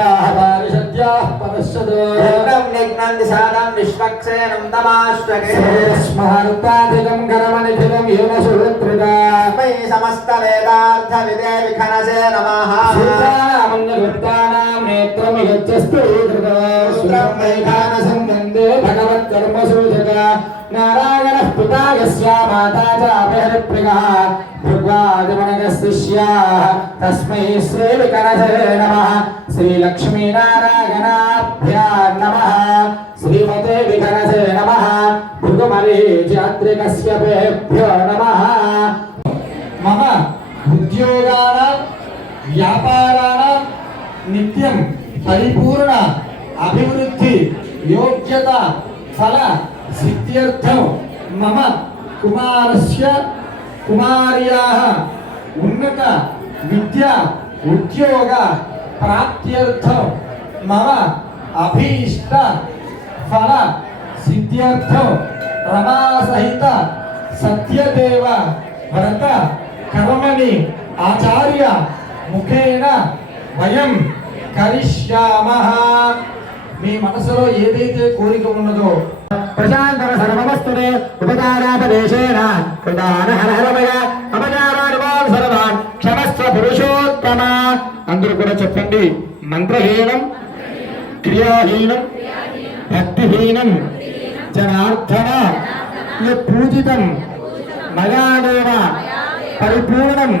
सत्याः पारिषद्याः परश्चदो निघ्नं दिशादं विश्वक्सेनं तमाश्वके स्मार्ताधिकं कर्मनिधिकं येन सुहृत्रिता मयि समस्तवेदार्थविदे विखनसे नमः सूत्राणामन्यकृत्तानां नेत्रमिगच्छस्तु वैखानसम्बन्धे भगवत्कर्मसूचक नारायणः पिता यस्या माता च अपहरिप्रियः भृग्वादिमणगस्तिष्याः तस्मै श्रीविकरसे नमः श्रीलक्ष्मीनारायणाभ्यां नमः श्रीमते विकरसे नमः भृगुमरीचित्रिकस्यभ्यो नमः मम उद्योगानां व्यापाराणां नित्यं परिपूर्ण अभिवृद्धि योग्यता फल सिद्ध्यर्थं मम कुमारस्य कुमार्याः उन्नत विद्या उद्योग प्राप्त्यर्थं मम अभीष्ट फल सिद्ध्यर्थं रमा सहित सत्यदेव व्रत कर्मणि आचार्य मुखेन वयं करिष्यामः। మీ మనసులో ఏదైతే కోరిక ఉన్నదో ప్రశాంతమ సర్వమస్తునే ఉపకారాపదేశేన కృతాన హరహరమయ అపచారానివాం సర్వాన్ క్షమస్వ పురుషోత్తమ. అందరూ కూడా చెప్పండి. మంత్రహీనం క్రియాహీనం భక్తిహీనం జనార్దన పూజితం మయాదేవ పరిపూర్ణం